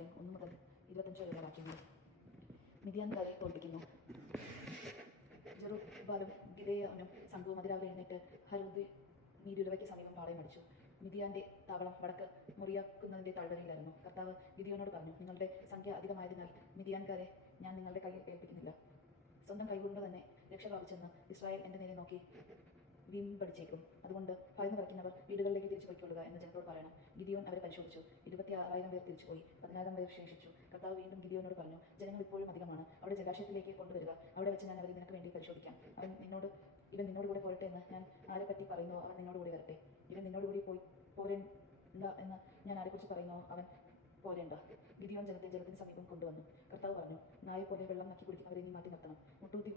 ഇസ്രായേലിൻ 1 മുതൽ 25 വരെയുള്ള വാക്യങ്ങൾ. മിദ്യാൻകാരെ തോൽപ്പിക്കുന്നു. ജെറുബ്ബാലും ഗിദെയോനും സംഘവും അതിരാവിലെ എഴുന്നേറ്റ് ഹരോദ് നീരുറവയ്ക്ക് സമീപം പാളയമടിച്ചു. മിദ്യാന്റെ താവളം വടക്ക് മുറിയാക്കുന്നതിന്റെ താഴ്വരയിലായിരുന്നു. കർത്താവ് ഗിദെയോനോട് പറഞ്ഞു, നിങ്ങളുടെ സംഖ്യ അധികമായതിനാൽ മിദ്യാൻകാരെ ഞാൻ നിങ്ങളുടെ കയ്യിൽ ഏൽപ്പിക്കുന്നില്ല. സ്വന്തം കൈകൊണ്ട് തന്നെ രക്ഷ പ്രാപിച്ചെന്ന് ഇസ്രായേൽ എൻ്റെ നേരെ നോക്കി വീമ്പടിച്ചേക്കും. അതുകൊണ്ട് ഭയന്ന് വിറയ്ക്കുന്നവർ വീടുകളിലേക്ക് തിരിച്ചു പോയിക്കൊള്ളുക എന്ന് ജനത്തോട് പറയണം. ഗിദെയോൻ അവരെ പരിശോധിച്ചു. 26,000 പേർ തിരിച്ചുപോയി, 14,000 പേർ ശേഷിച്ചു. കർത്താവ് വീണ്ടും ഗിദെയോനോട് പറഞ്ഞു, ജനങ്ങൾ ഇപ്പോഴും അധികമാണ്, അവിടെ ജലാശയത്തിലേക്ക് കൊണ്ടുവരിക. അവിടെ വെച്ച് ഞാൻ അവരെ നിനക്ക് വേണ്ടി പരിശോധിക്കാം. ഇവൻ നിന്നോട് കൂടെ പോരട്ടെ എന്ന് ഞാൻ ആരെപ്പറ്റി പറയുന്നോ അവൻ നിന്നോട് കൂടി വരട്ടെ. ഇവൻ നിന്നോട് കൂടി പോരേണ്ട എന്ന് ഞാൻ ആരെക്കുറിച്ച് പറയുന്നോ അവൻ പോരേണ്ട. ഗിദെയോൻ ജലത്തിന് സമീപം കൊണ്ടുവന്നു. കർത്താവ് പറഞ്ഞു, നായ പോലെ വെള്ളം നക്കി കുടിക്കുന്നവരെ നീ മാറ്റി നിർത്തണം. മുട്ടൂത്തി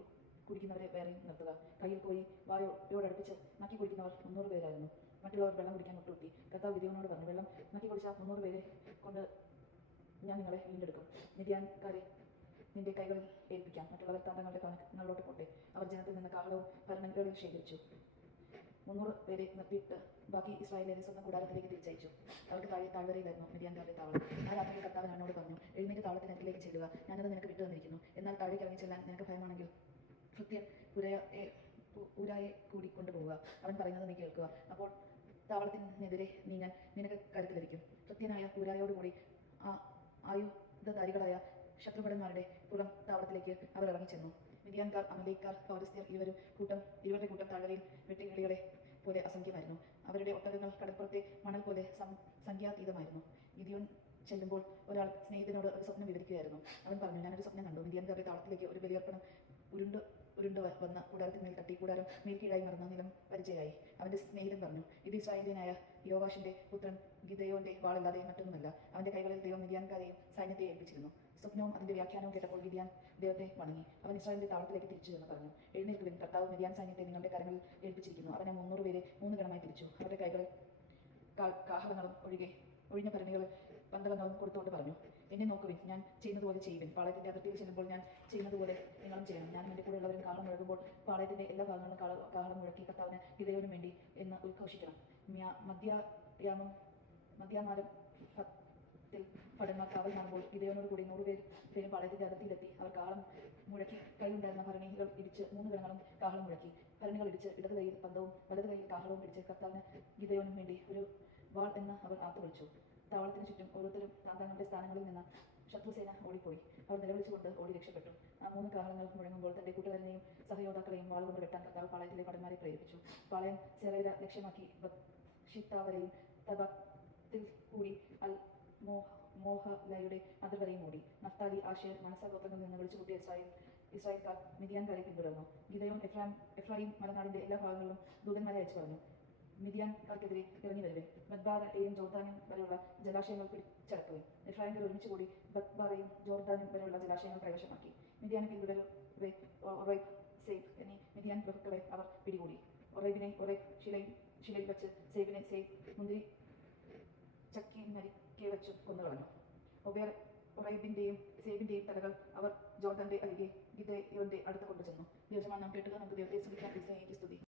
കുടിക്കുന്നവരെ വേറെ നിർത്തുക. കയ്യിൽ പോയി വായോടടുപ്പിച്ച് നക്കി കുടിക്കുന്നവർ 300 പേരായിരുന്നു. മറ്റുള്ളവർ വെള്ളം കുടിക്കാൻ മുട്ടൂത്തി. കർത്താവ് ഗിദെയോനോട് പറഞ്ഞു, വെള്ളം നക്കി കുടിച്ച 300 പേരെ കൊണ്ട് ഞാൻ നിങ്ങളെ വീണ്ടെടുക്കും. മിദ്യാൻകാരെ നിന്റെ കൈകളിൽ ഏൽപ്പിക്കാം. മറ്റുള്ളവർ തങ്ങളുടെ കണങ്ങളോട്ട് പോട്ടെ. അവർ ജനത്തിൽ നിന്ന് കാഹളവും ഭരണങ്ങളിൽ ശേഖരിച്ചു. 300 പേരെ നിർത്തിയിട്ട് ബാക്കി ഇസ്രായേലിനെ സ്വന്തം കൂടാരത്തിലേക്ക് തിരിച്ചയച്ചു. അവർക്ക് താഴ്വരയിലായിരുന്നു മിദ്യാൻകാരുടെ താവളം. ആ രാത്രി കർത്താവ് എന്നോട് പറഞ്ഞു, എഴുന്നേറ്റ് താവളത്തിനരികിലേക്ക് ചെല്ലുക. ഞാനത് നിനക്ക് വിട്ടു തന്നിരിക്കുന്നു. എന്നാൽ താഴേക്ക് ഇറങ്ങി ചെല്ലാൻ നിനക്ക് ഭയമാണെങ്കിൽ ഭൃത്യൻ ഊരായെ കൂടി കൊണ്ടുപോവുക. അവൻ പറയുന്നത് നീ കേൾക്കുക. അപ്പോൾ താവളത്തിനെതിരെ നീങ്ങാൻ നിനക്ക് കരുത്ത് ലഭിക്കും. ഭൃത്യനായ ഊരായോടുകൂടി ആയുധധാരികളായ ശത്രുഭടന്മാരുടെ പുറം താവളത്തിലേക്ക് അവർ ഇറങ്ങിച്ചെന്നു. മിദ്യാൻകാർ, അമലേക്കാർ, പൗരസ്ത്യർ ഇരുവരുടെ കൂട്ടം താഴ്വരയിൽ വെട്ടുകിളികളെ പോലെ അസംഖ്യമായിരുന്നു. അവരുടെ ഒട്ടകങ്ങൾ കടൽപ്പുറത്തെ മണൽ പോലെ സംഖ്യാതീതമായിരുന്നു. ഗിദെയോൻ ചെല്ലുമ്പോൾ ഒരാൾ സ്നേഹിതനോട് ഒരു സ്വപ്നം വിവരിക്കുകയായിരുന്നു. അവൻ പറഞ്ഞു, ഞാനൊരു സ്വപ്നം കണ്ടു. മിദ്യാൻകാരുടെ താവളത്തിലേക്ക് ഒരു ബലിയർപ്പണം ഉരുണ്ട് വന്ന കൂടാരത്തിന്മേൽ തട്ടി കൂടാരം മേൽക്കീഴായി മറന്ന നിലം പരിചയമായി. അവന്റെ സ്നേഹിതൻ പറഞ്ഞു, ഇത് ഇസ്രായേലിയനായ യോവാഷിന്റെ പുത്രൻ ഗിദെയോന്റെ വാളല്ലാതെ മറ്റൊന്നുമല്ല. അവന്റെ കൈകളിൽ ദൈവം മിദ്യാൻകാരെയും സൈന്യത്തെ ഏൽപ്പിച്ചിരുന്നു. സ്വപ്നവും അതിന്റെ വ്യാഖ്യാനവും കേട്ടപ്പോൾ ഗിദെയോൻ ദൈവത്തെ വണങ്ങി. അവൻ ഇസ്രായേലിന്റെ താവളത്തിലേക്ക് തിരിച്ചു എന്ന് പറഞ്ഞു, എഴുന്നേൽക്കുവിൻ, കർത്താവ് മിദ്യാൻ സൈന്യത്തെ നിങ്ങളുടെ കരങ്ങളിൽ ഏൽപ്പിച്ചിരിക്കുന്നു. അവനെ 300 പേരെ 3 ഗണമായി തിരിച്ചു. അവരുടെ കൈകളിൽ കാഹളങ്ങളും ഒഴിഞ്ഞ ഭരണികളും പന്തളങ്ങളും കൊടുത്തുകൊണ്ട് പറഞ്ഞു, എന്നെ നോക്കുവിൻ, ഞാൻ ചെയ്യുന്നതുപോലെ ചെയ്യുവിൻ. പാളയത്തിന്റെ അതിർത്തിയിൽ ചെല്ലുമ്പോൾ ഞാൻ ചെയ്യുന്നതുപോലെ നിങ്ങളും ചെയ്യണം. ഞാനും എൻ്റെ കൂടെ ഉള്ളവരും കാഹളം മുഴകുമ്പോൾ പാളയത്തിന്റെ എല്ലാ ഭാഗങ്ങളിലും കാഹളം മുഴക്കി കർത്താവിന് ഗിദെയോനും വേണ്ടി എന്ന് ഉദ്ഘോഷിക്കണം. മധ്യാമാരം ഭടന്മാർ കാവൽ മാറുമ്പോൾ ഗിദെയോനോട് കൂടി 100 പേരും പാളയത്തിന്റെ അതിർത്തിയിലെത്തി. അവർ കാഹളം മുഴക്കി. കയ്യിലുണ്ടായിരുന്ന ഭരണികൾ ഇടിച്ച് 3 ഗണങ്ങളും കാഹളം മുഴക്കി. ഭരണികൾ ഇടിച്ച് ഇടത് കൈയിൽ പന്തവും വലത് കൈയിൽ കാഹളവും പിടിച്ച് കർത്താവിന് ഗിദെയോനും വേണ്ടി ഒരു വാൾ എന്ന് അവർ ആർത്തു വിളിച്ചു. താവളത്തിന് ചുറ്റും ഓരോരുത്തരും തങ്ങളുടെ സ്ഥാനങ്ങളിൽ നിന്ന് ശത്രുസേന ഓടിപ്പോയി. അവർ നിലവിളിച്ചുകൊണ്ട് ഓടി രക്ഷപ്പെട്ടു. ആ 3 കാഹളങ്ങൾ മുഴങ്ങുമ്പോൾ തന്റെ കൂട്ടുകാരനെയും സഹയോദ്ധാക്കളെയും വാളുകൊണ്ട് വെട്ടാൻ കർത്താവ് പാളയത്തിലെ ഭടന്മാരെ പ്രേരിപ്പിച്ചു. പാളയം സെറേര ലക്ഷ്യമാക്കി ഷിത്താവരെയും തബത്തിൽ കൂടി അൽ മോഹലയുടെ അതിർവരെയും ഓടി. നഫ്താലി, ആശേർ, മനസ്സ ഗോത്രങ്ങളിൽ നിന്ന് വിളിച്ചുകൂട്ടിയ ഇസ്രായേൽക്കാർ മിദ്യാൻകാരെ പിന്തുടർന്നു. ഗിദെയോൻ എഫ്രായിം മലനാടിന്റെ എല്ലാ ഭാഗങ്ങളിലും ദൂതന്മാരെ അയച്ചു പറഞ്ഞു, മിദ്യാൻകാർക്കെതിരെ ഇറങ്ങി വരുവേ. ബത്ബാറയും ജോർദാനും വരെയുള്ള ജലാശയങ്ങൾ പിടിച്ചടക്കുവേ. എഫ്രായിംകാർ ഒരുമിച്ച് കൂടി ബത്ബാറയും ജോർദാനും വരെയുള്ള ജലാശയങ്ങൾ കൈവശമാക്കി. മിദ്യാനെ പിന്തുടരവേ ഒറേബ്, സേബ് എന്നീ മിദ്യാൻ പ്രഭുക്കളെ അവർ പിടികൂടി. ഒറേബിനെ ഒറേബ് ശിലയിൽ വെച്ച്, സേബിനെ സേബ് മുന്തിരി ചക്കിനരികെ വെച്ച് കൊന്നുകളഞ്ഞു. ഒറേബിന്റെയും സേബിന്റെയും തലകൾ അവർ ജോർദാന്റെ അരികെ ഗിദെയോന്റെ അടുത്ത് കൊണ്ടുചെന്നു. യോജമാൻ നാം കേട്ടുക, നമുക്ക് ദൈവത്തെ സ്തുതിക്കാം. സ്തുതി.